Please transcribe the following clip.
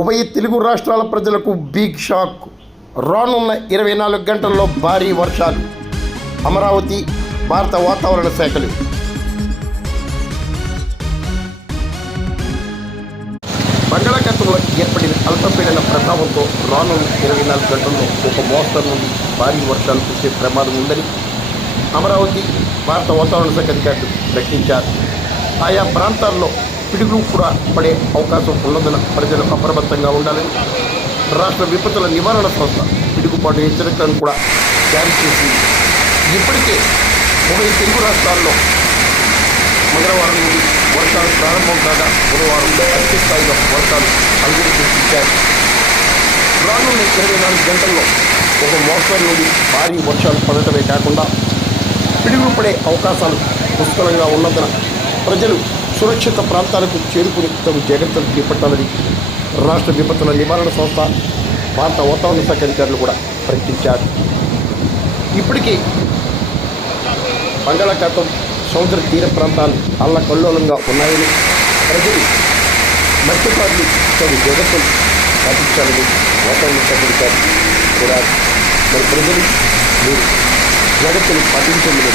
ఉభయ తెలుగు రాష్ట్రాల ప్రజలకు బిగ్ షాక్. రానున్న 24 గంటల్లో భారీ వర్షాలు. అమరావతి భారత వాతావరణ శాఖలు. బంగాళాఖాతంలో ఏర్పడిన అల్పపీడన ప్రభావంతో రానున్న 24 గంటల్లో ఒక మోస్తరు నుండి భారీ వర్షాలు కురిసే ప్రమాదం ఉందని అమరావతి భారత వాతావరణ శాఖ అధికారులు ప్రకటించారు. ఆయా ప్రాంతాల్లో పిడుగులు కూడా పడే అవకాశం ఉన్నదని ప్రజలు అప్రమత్తంగా ఉండాలని రాష్ట్ర విపత్తుల నివారణ సంస్థ పిడుగుపాటు హెచ్చరికలను కూడా జారీ చేసింది. ఇప్పటికే ఉభయ తెలుగు రాష్ట్రాల్లో మంగళవారం నుండి వర్షాలు ప్రారంభం కాగా బుధవారం అధిక స్థాయిలో వర్షాలు అలుగులు సృష్టించారు. రానున్న 24 గంటల్లో ఒక మోస్తరు నుండి భారీ వర్షాలు పడటమే కాకుండా పిడుగులు పడే అవకాశాలు పుష్కలంగా ఉన్నందున ప్రజలు సురక్షిత ప్రాంతాలకు చేరుకుని తగు జాగ్రత్తలు చేపట్టాలని రాష్ట్ర విపత్తుల నివారణ సంస్థ భారత వాతావరణ శాఖ అధికారులు కూడా ప్రకటించారు. ఇప్పటికీ బంగాళాఖాతం సముద్ర తీర ప్రాంతాలు అల్లకల్లోలంగా ఉన్నాయని ప్రజలు మత్స్యకారులు తగు జాగ్రత్తలు పాటించాలని వాతావరణ శాఖ అధికారులు కూడా మరి ప్రజలు మీరు జాగ్రత్తలు పాటించండి.